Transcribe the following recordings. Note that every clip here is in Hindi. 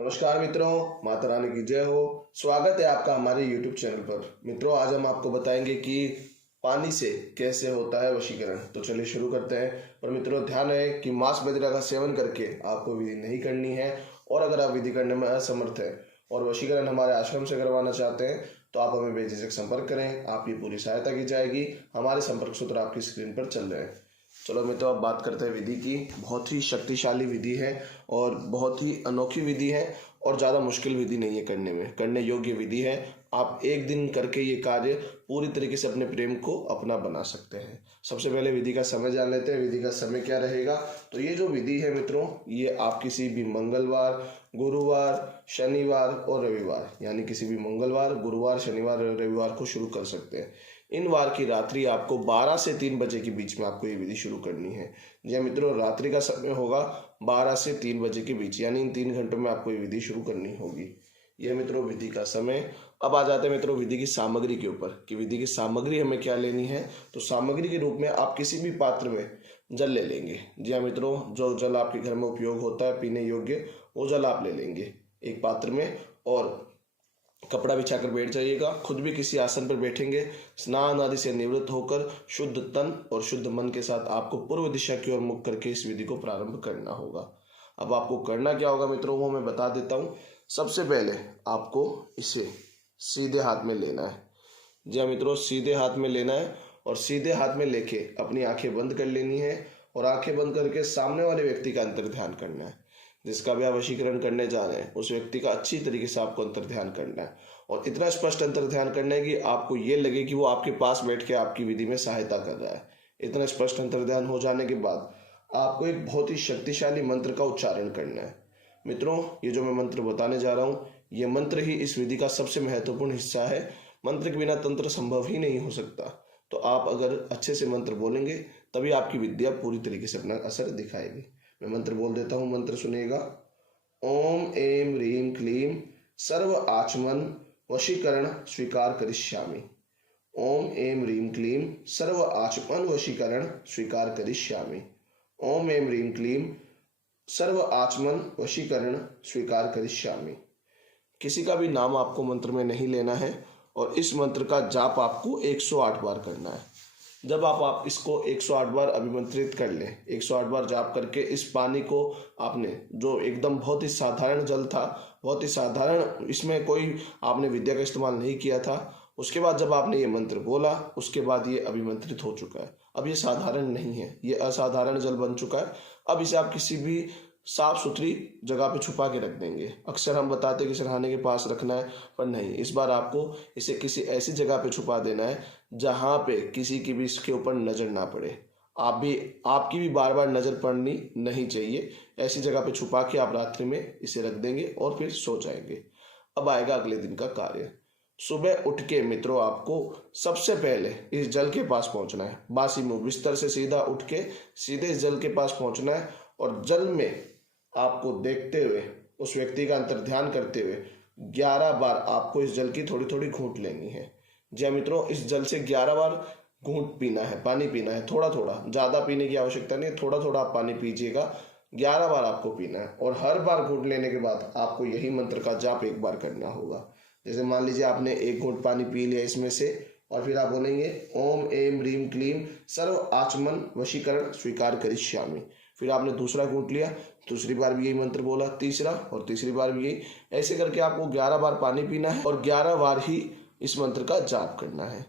नमस्कार मित्रों, माता रानी की जय हो। स्वागत है आपका हमारे YouTube चैनल पर। मित्रों, आज हम आपको बताएंगे कि पानी से कैसे होता है वशीकरण। तो चलिए शुरू करते हैं। पर मित्रों, ध्यान रहे कि मांस बजरा का सेवन करके आपको विधि नहीं करनी है। और अगर आप विधि करने में असमर्थ हैं और वशीकरण हमारे आश्रम से करवाना चाहते हैं तो आप हमें बेझिझक संपर्क करें। आपकी पूरी सहायता की जाएगी। हमारे संपर्क सूत्र आपकी स्क्रीन पर चल रहे हैं। चलो मित्रों, अब बात करते हैं विधि की। बहुत ही शक्तिशाली विधि है और बहुत ही अनोखी विधि है और ज़्यादा मुश्किल विधि नहीं है करने योग्य विधि है। आप एक दिन करके ये कार्य पूरी तरीके से अपने प्रेम को अपना बना सकते हैं। सबसे पहले विधि का समय जान लेते हैं। विधि का समय क्या रहेगा? तो ये जो विधि है मित्रों, ये आप किसी भी मंगलवार, गुरुवार, शनिवार और रविवार, यानी किसी भी मंगलवार, गुरुवार, शनिवार और रविवार को शुरू कर सकते हैं। इन वार की रात्रि आपको 12 से 3 बजे के बीच में आपको ये विधि शुरू करनी है। जी मित्रों, रात्रि का समय होगा 12 से 3 बजे के बीच, यानी इन 3 घंटों में आपको ये विधि शुरू करनी होगी। यह मित्रों विधि का समय। अब आ जाते हैं मित्रों विधि की सामग्री के ऊपर कि विधि की सामग्री हमें क्या लेनी है। तो सामग्री के रूप में आप किसी भी पात्र में जल ले लेंगे। जी हाँ मित्रों, जो जल आपके घर में उपयोग होता है पीने योग्य, वो जल आप ले लेंगे एक पात्र में। और कपड़ा बिछाकर बैठ जाइएगा। खुद भी किसी आसन पर बैठेंगे। स्नान आदि से निवृत्त होकर शुद्ध तन और शुद्ध मन के साथ आपको पूर्व दिशा की ओर मुख करके इस विधि को प्रारंभ करना होगा। अब आपको करना क्या होगा मित्रों, वो मैं बता देता हूँ। सबसे पहले आपको इसे सीधे हाथ में लेना है। जी हाँ मित्रों, सीधे हाथ में लेना है और सीधे हाथ में लेके अपनी आंखें बंद कर लेनी है और आंखें बंद करके सामने वाले व्यक्ति का अंतर ध्यान करना है। जिसका भी आप वशीकरण करने जा रहे हैं उस व्यक्ति का अच्छी तरीके से आपको अंतर ध्यान करना है और इतना स्पष्ट अंतर ध्यान करना है कि आपको ये लगे कि वो आपके पास बैठ के आपकी विधि में सहायता कर रहा है। इतना स्पष्ट अंतर ध्यान हो जाने के बाद आपको एक बहुत ही शक्तिशाली मंत्र का उच्चारण करना है। मित्रों, ये जो मैं मंत्र बताने जा रहा हूँ, ये मंत्र ही इस विधि का सबसे महत्वपूर्ण हिस्सा है। मंत्र के बिना तंत्र संभव ही नहीं हो सकता। तो आप अगर अच्छे से मंत्र बोलेंगे तभी आपकी विद्या पूरी तरीके से अपना असर दिखाएगी। मैं मंत्र बोल देता हूँ, मंत्र सुनिएगा। ओम ऐं ह्रीं क्लीं सर्व आचमन वशीकरण स्वीकार करिष्यामि। ओम ऐं ह्रीं क्लीं सर्व आचमन वशीकरण स्वीकार करिष्यामि। ओम ऐं ह्रीं क्लीं सर्व आचमन वशीकरण स्वीकार करिष्यामि। किसी का भी नाम आपको मंत्र में नहीं लेना है और इस मंत्र का जाप आपको 108 बार करना है। जब आप इसको 108 बार अभिमंत्रित कर लें, 108 बार जाप करके इस पानी को आपने, जो एकदम बहुत ही साधारण जल था, बहुत ही साधारण, इसमें कोई आपने विद्या का इस्तेमाल नहीं किया था, उसके बाद जब आपने ये मंत्र बोला उसके बाद ये अभिमंत्रित हो चुका है। अब ये साधारण नहीं है, ये असाधारण जल बन चुका है। अब इसे आप किसी भी साफ सुथरी जगह पे छुपा के रख देंगे। अक्सर हम बताते हैं कि सिरहाने के पास रखना है, पर नहीं, इस बार आपको इसे किसी ऐसी जगह पे छुपा देना है जहाँ पे किसी की भी इसके ऊपर नजर ना पड़े। आपकी भी बार बार नजर पड़नी नहीं चाहिए। ऐसी जगह पे छुपा के आप रात्रि में इसे रख देंगे और फिर सो जाएंगे। अब आएगा अगले दिन का कार्य। सुबह उठ के मित्रों आपको सबसे पहले इस जल के पास पहुंचना है। बासी मुंह बिस्तर से सीधा उठ के सीधे इस जल के पास पहुंचना है और जल में आपको देखते हुए, उस व्यक्ति का अंतर ध्यान करते हुए 11 बार आपको इस जल की थोड़ी थोड़ी घूंट लेनी है। जी मित्रों, इस जल से 11 बार घूंट पीना है, पानी पीना है। थोड़ा थोड़ा, ज़्यादा पीने की आवश्यकता नहीं है, थोड़ा थोड़ा आप पानी पीजिएगा। 11 बार आपको पीना है और हर बार घूंट लेने के बाद आपको यही मंत्र का जाप एक बार करना होगा। जैसे मान लीजिए आपने एक घूंट पानी पी लिया इसमें से और फिर आप बोलेंगे ओम ऐं ह्रीं क्लीं सर्व आचमन वशीकरण स्वीकार करिष्यामि। फिर आपने दूसरा घूंट लिया, दूसरी बार भी यही मंत्र बोला, तीसरा और तीसरी बार भी यही। ऐसे करके आपको 11 बार पानी पीना है और 11 बार ही इस मंत्र का जाप करना है।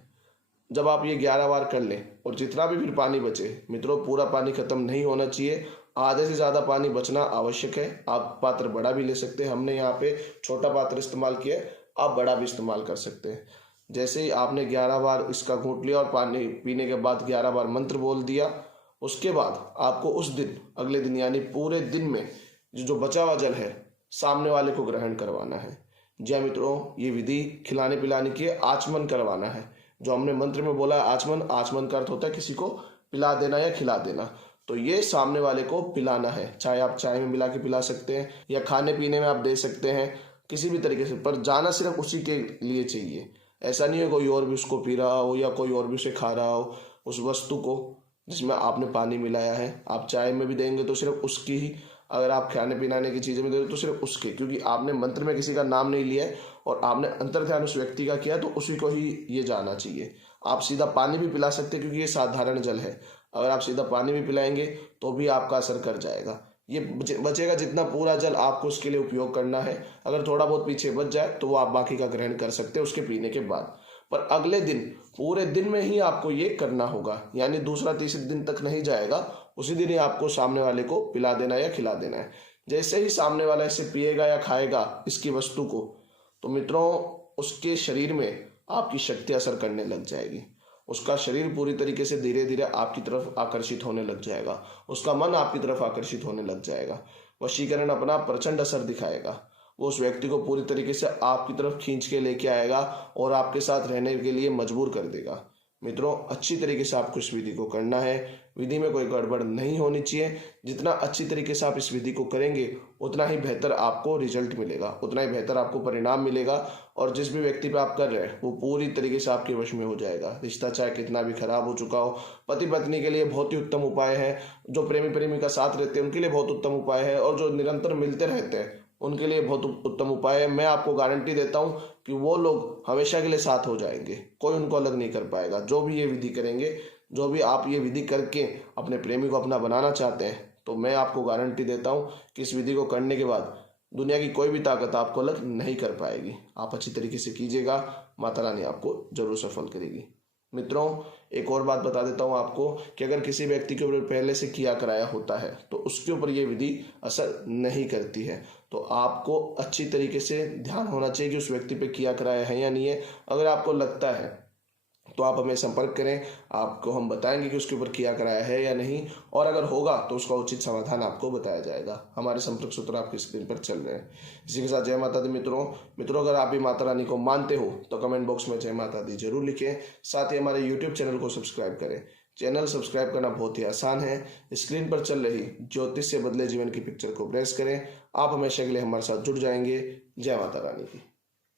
जब आप ये 11 बार कर लें और जितना भी फिर पानी बचे, मित्रों पूरा पानी खत्म नहीं होना चाहिए, आधे से ज़्यादा पानी बचना आवश्यक है। आप पात्र बड़ा भी ले सकते हैं, हमने यहाँ पे छोटा पात्र इस्तेमाल किया है, आप बड़ा भी इस्तेमाल कर सकते हैं। जैसे ही आपने 11 बार इसका घूंट लिया और पानी पीने के बाद 11 बार मंत्र बोल दिया, उसके बाद आपको उस दिन, अगले दिन यानी पूरे दिन में जो बचा हुआ जल है सामने वाले को ग्रहण करवाना है। जी मित्रों, ये विधि खिलाने पिलाने की आचमन करवाना है। जो हमने मंत्र में बोला आचमन, आचमन का अर्थ होता है किसी को पिला देना या खिला देना। तो ये सामने वाले को पिलाना है। चाहे आप चाय में मिला के पिला सकते हैं या खाने पीने में आप दे सकते हैं, किसी भी तरीके से, पर जाना सिर्फ उसी के लिए चाहिए। ऐसा नहीं है कोई और भी उसको पी रहा हो या कोई और भी उसे खा रहा हो। उस वस्तु को जिसमें आपने पानी मिलाया है, आप चाय में भी देंगे तो सिर्फ उसकी ही अगर आप खाने पिलाने की चीज़ें में दे रहे हो तो सिर्फ उसके, क्योंकि आपने मंत्र में किसी का नाम नहीं लिया है और आपने अंतर ध्यान उस व्यक्ति का किया, तो उसी को ही ये जाना चाहिए। आप सीधा पानी भी पिला सकते हैं, क्योंकि ये साधारण जल है। अगर आप सीधा पानी भी पिलाएंगे तो भी आपका असर कर जाएगा। ये बचेगा जितना पूरा जल आपको उसके लिए उपयोग करना है। अगर थोड़ा बहुत पीछे बच जाए तो वो आप बाकी का ग्रहण कर सकते हैं उसके पीने के बाद। पर अगले दिन पूरे दिन में ही आपको ये करना होगा, यानी दूसरा तीसरे दिन तक नहीं जाएगा, उसी दिन ही आपको सामने वाले को पिला देना या खिला देना है। जैसे ही सामने वाला इसे पिएगा या खाएगा इसकी वस्तु को, तो मित्रों उसके शरीर में आपकी शक्ति असर करने लग जाएगी। उसका शरीर पूरी तरीके से धीरे धीरे आपकी तरफ आकर्षित होने लग जाएगा, उसका मन आपकी तरफ आकर्षित होने लग जाएगा। वशीकरण अपना प्रचंड असर दिखाएगा। वो उस व्यक्ति को पूरी तरीके से आपकी तरफ खींच के लेके आएगा और आपके साथ रहने के लिए मजबूर कर देगा। मित्रों अच्छी तरीके से आपको इस विधि को करना है। विधि में कोई गड़बड़ नहीं होनी चाहिए। जितना अच्छी तरीके से आप इस विधि को करेंगे उतना ही बेहतर आपको रिजल्ट मिलेगा, उतना ही बेहतर आपको परिणाम मिलेगा। और जिस भी व्यक्ति पे आप कर रहे हैं वो पूरी तरीके से आपके वश में हो जाएगा। रिश्ता चाहे कितना भी खराब हो चुका हो, पति पत्नी के लिए बहुत ही उत्तम उपाय है। जो प्रेमी प्रेमिका साथ रहते हैं उनके लिए बहुत उत्तम उपाय है, और जो निरंतर मिलते रहते हैं उनके लिए बहुत उत्तम उपाय है। मैं आपको गारंटी देता हूं कि वो लोग हमेशा के लिए साथ हो जाएंगे, कोई उनको अलग नहीं कर पाएगा। जो भी ये विधि करेंगे, जो भी आप ये विधि करके अपने प्रेमी को अपना बनाना चाहते हैं, तो मैं आपको गारंटी देता हूं कि इस विधि को करने के बाद दुनिया की कोई भी ताकत आपको अलग नहीं कर पाएगी। आप अच्छी तरीके से कीजिएगा, माता रानी आपको जरूर सफल करेगी। मित्रों एक और बात बता देता हूं आपको कि अगर किसी व्यक्ति के ऊपर पहले से किया कराया होता है तो उसके ऊपर ये विधि असर नहीं करती है। तो आपको अच्छी तरीके से ध्यान होना चाहिए कि उस व्यक्ति पे किया कराया है या नहीं है। अगर आपको लगता है तो आप हमें संपर्क करें, आपको हम बताएंगे कि उसके ऊपर किया कराया है या नहीं, और अगर होगा तो उसका उचित समाधान आपको बताया जाएगा। हमारे संपर्क सूत्र आपकी स्क्रीन पर चल रहे हैं। इसी के साथ जय माता दी मित्रों अगर आप भी माता रानी को मानते हो तो कमेंट बॉक्स में जय माता दी जरूर लिखें। साथ ही हमारे यूट्यूब चैनल को सब्सक्राइब करें। चैनल सब्सक्राइब करना बहुत ही आसान है। स्क्रीन पर चल रही ज्योतिष से बदले जीवन की पिक्चर को प्रेस करें। आप हमेशा के लिए हमारे साथ जुड़ जाएंगे। जय माता रानी की।